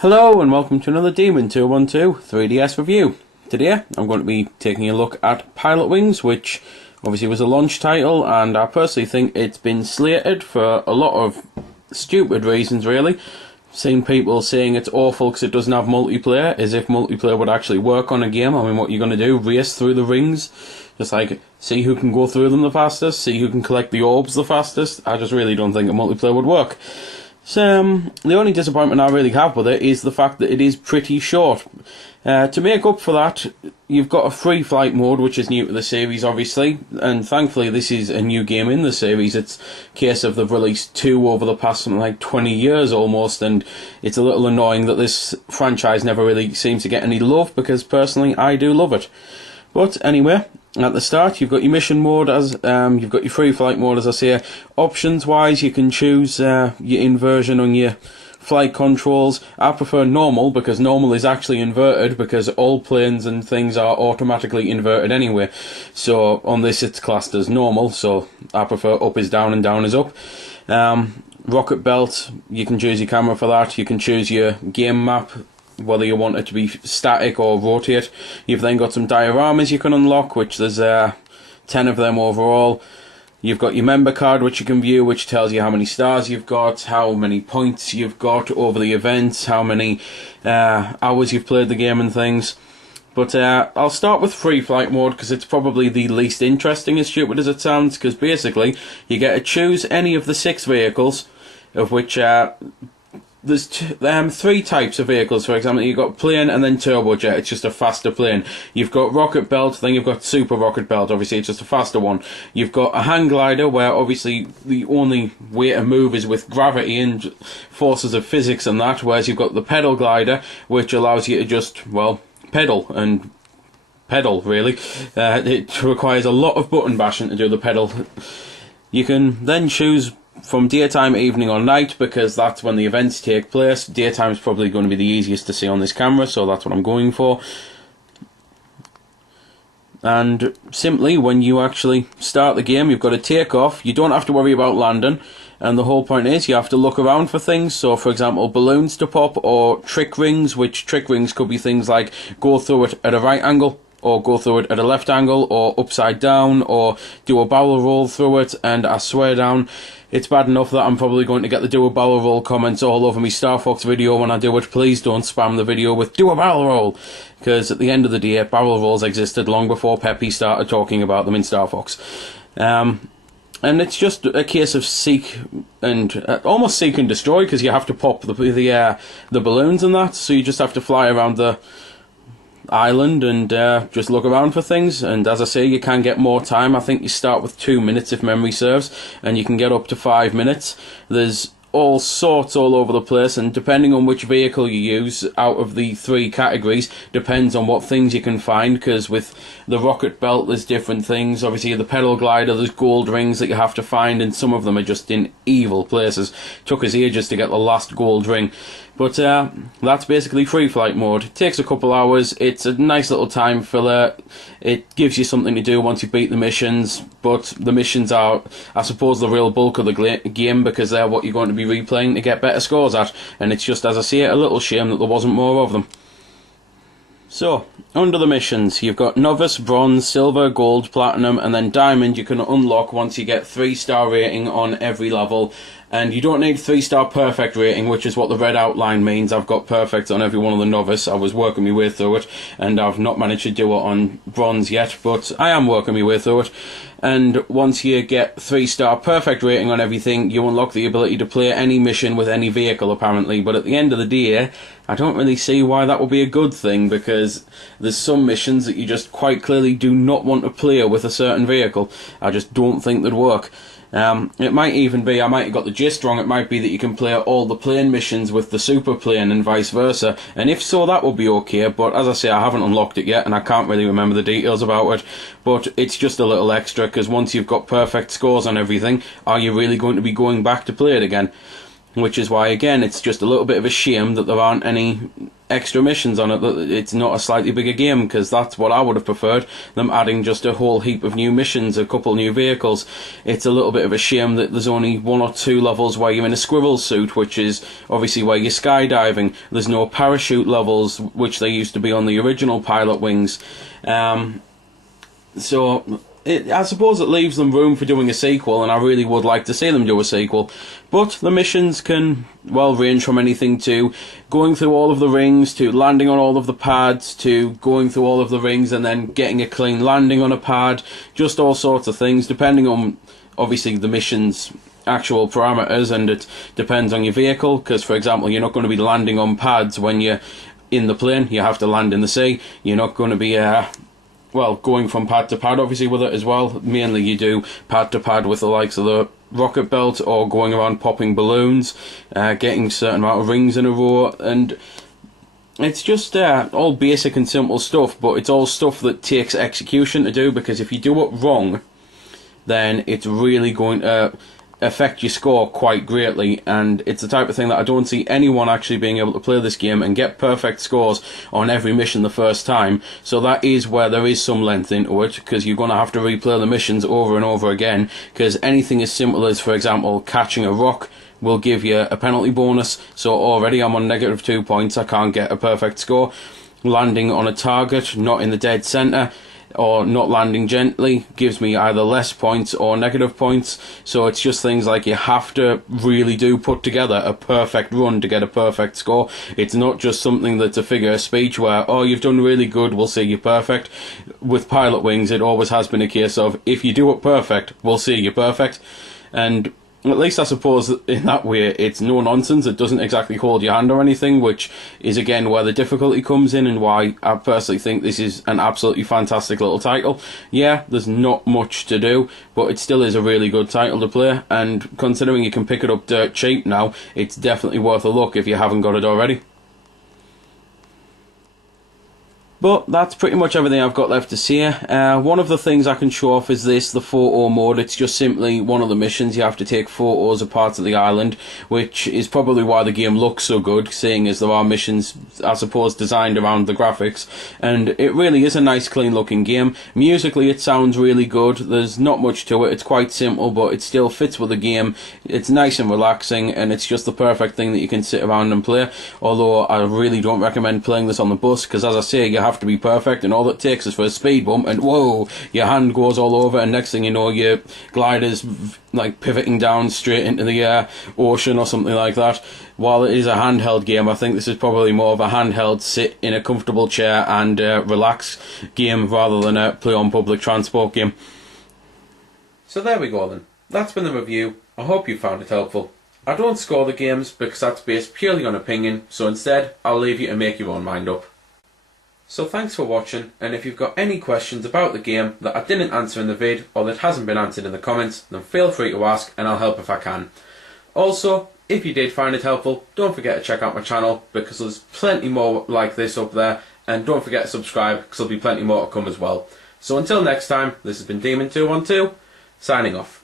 Hello and welcome to another Demon 212 3DS review. Today I'm going to be taking a look at Pilotwings, which obviously was a launch title, and I personally think it's been slated for a lot of stupid reasons really. Seen people saying it's awful because it doesn't have multiplayer, as if multiplayer would actually work on a game. I mean, what you're going to do, race through the rings, just like see who can go through them the fastest, see who can collect the orbs the fastest. I just really don't think a multiplayer would work. So, the only disappointment I really have with it is the fact that it is pretty short. To make up for that, you've got a free flight mode, which is new to the series, obviously, and thankfully this is a new game in the series. It's a case of they've released two over the past something like 20 years almost, and it's a little annoying that this franchise never really seems to get any love, because personally I do love it. But anyway, at the start you've got your mission mode, as you've got your free flight mode, as I say. Options wise, you can choose your inversion on your flight controls. I prefer normal, because normal is actually inverted, because all planes and things are automatically inverted anyway. So on this it's classed as normal, so I prefer up is down and down is up. Rocket belt, you can choose your camera for that. You can choose your game map, whether you want it to be static or rotate. You've then got some dioramas you can unlock, which there's 10 of them overall. You've got your member card, which you can view, which tells you how many stars you've got, how many points you've got over the events, how many hours you've played the game and things. But I'll start with free flight mode, because it's probably the least interesting, as stupid as it sounds, because basically you get to choose any of the 6 vehicles, of which there's three types of vehicles. For example, you've got plane and then turbojet. It's just a faster plane. You've got rocket belt, then you've got super rocket belt. Obviously, it's just a faster one. You've got a hang glider, where obviously the only way to move is with gravity and forces of physics and that. Whereas you've got the pedal glider, which allows you to just, well, pedal and pedal, really. It requires a lot of button bashing to do the pedal. You can then choose from daytime, evening or night, because that's when the events take place. Daytime is probably going to be the easiest to see on this camera, so that's what I'm going for. And simply, when you actually start the game, you've got to take off. You don't have to worry about landing, and the whole point is you have to look around for things. So for example, balloons to pop, or trick rings, which trick rings could be things like go through it at a right angle, or go through it at a left angle, or upside down, or do a barrel roll through it. And I swear down, it's bad enough that I'm probably going to get the do a barrel roll comments all over my Star Fox video when I do it. Please don't spam the video with do a barrel roll, because at the end of the day, barrel rolls existed long before Peppy started talking about them in Star Fox. And it's just a case of seek and almost seek and destroy, because you have to pop the balloons and that. So you just have to fly around the island and just look around for things. And as I say, you can get more time. I think you start with 2 minutes if memory serves, and you can get up to 5 minutes. There's all sorts all over the place, and depending on which vehicle you use out of the 3 categories depends on what things you can find, because with the rocket belt there's different things. Obviously the pedal glider, there's gold rings that you have to find, and some of them are just in evil places. Took us ages to get the last gold ring. But that's basically free flight mode. It takes a couple hours. It's a nice little time filler. It gives you something to do once you beat the missions, but the missions are, I suppose, the real bulk of the game, because they're what you're going to be replaying to get better scores at. And it's just, as I say, a little shame that there wasn't more of them. So, under the missions, you've got Novice, Bronze, Silver, Gold, Platinum, and then Diamond you can unlock once you get 3-star rating on every level. And you don't need 3-star perfect rating, which is what the red outline means. I've got perfect on every one of the Novice. I was working my way through it, and I've not managed to do it on Bronze yet, but I am working my way through it. And once you get 3-star perfect rating on everything, you unlock the ability to play any mission with any vehicle, apparently. But at the end of the day, I don't really see why that would be a good thing, because there's some missions that you just quite clearly do not want to play with a certain vehicle. I just don't think they'd work. It might even be, I might have got the gist wrong, it might be that you can play all the plane missions with the super plane and vice versa, and if so, that would be okay. But as I say, I haven't unlocked it yet, and I can't really remember the details about it, but it's just a little extra, because once you've got perfect scores on everything, are you really going to be going back to play it again? which is why, again, it's just a little bit of a shame that there aren't any extra missions on it, that it's not a slightly bigger game, because that's what I would have preferred, them adding just a whole heap of new missions, a couple new vehicles. It's a little bit of a shame that there's only 1 or 2 levels where you're in a squirrel suit, which is obviously where you're skydiving. There's no parachute levels, which there used to be on the original Pilotwings. So I suppose it leaves them room for doing a sequel, and I really would like to see them do a sequel. But the missions can, well, range from anything to going through all of the rings, to landing on all of the pads, to going through all of the rings and then getting a clean landing on a pad. Just all sorts of things, depending on, obviously, the mission's actual parameters, and it depends on your vehicle, because, for example, you're not going to be landing on pads when you're in the plane. You have to land in the sea. You're not going to be well, going from pad to pad, obviously, with it as well. Mainly you do pad to pad with the likes of the rocket belt, or going around popping balloons, getting a certain amount of rings in a row, and it's just all basic and simple stuff, but it's all stuff that takes execution to do, because if you do it wrong, then it's really going to affect your score quite greatly, and it's the type of thing that I don't see anyone actually being able to play this game and get perfect scores on every mission the first time. So that is where there is some length into it, because you're going to have to replay the missions over and over again, because anything as simple as, for example, catching a rock will give you a penalty bonus. So already I'm on -2 points, I can't get a perfect score. Landing on a target not in the dead centre, or not landing gently, gives me either less points or negative points. So it's just things like you have to really do put together a perfect run to get a perfect score. It's not just something that's a figure of speech where, oh, you've done really good, we'll see you perfect. With Pilotwings, it always has been a case of, if you do it perfect, we'll see you perfect. And at least I suppose in that way it's no nonsense. It doesn't exactly hold your hand or anything, which is again where the difficulty comes in, and why I personally think this is an absolutely fantastic little title. Yeah, there's not much to do, but it still is a really good title to play, and considering you can pick it up dirt cheap now, it's definitely worth a look if you haven't got it already. But that's pretty much everything I've got left to say. One of the things I can show off is this, the photo mode. It's just simply one of the missions. You have to take photos of parts of the island, which is probably why the game looks so good, seeing as there are missions, I suppose, designed around the graphics. And it really is a nice, clean looking game. Musically, it sounds really good. There's not much to it. It's quite simple, but it still fits with the game. It's nice and relaxing, and it's just the perfect thing that you can sit around and play. Although I really don't recommend playing this on the bus, because as I say, you have to be perfect, and all it takes is for a speed bump and whoa, your hand goes all over, and next thing you know, your glider's like pivoting down straight into the ocean or something like that. While it is a handheld game, I think this is probably more of a handheld sit in a comfortable chair and relax game rather than a play on public transport game. So there we go then. That's been the review. I hope you found it helpful. I don't score the games because that's based purely on opinion, so instead I'll leave you to make your own mind up. So thanks for watching, and if you've got any questions about the game that I didn't answer in the vid, or that hasn't been answered in the comments, then feel free to ask and I'll help if I can. Also, if you did find it helpful, don't forget to check out my channel, because there's plenty more like this up there, and don't forget to subscribe, because there'll be plenty more to come as well. So until next time, this has been Demon212, signing off.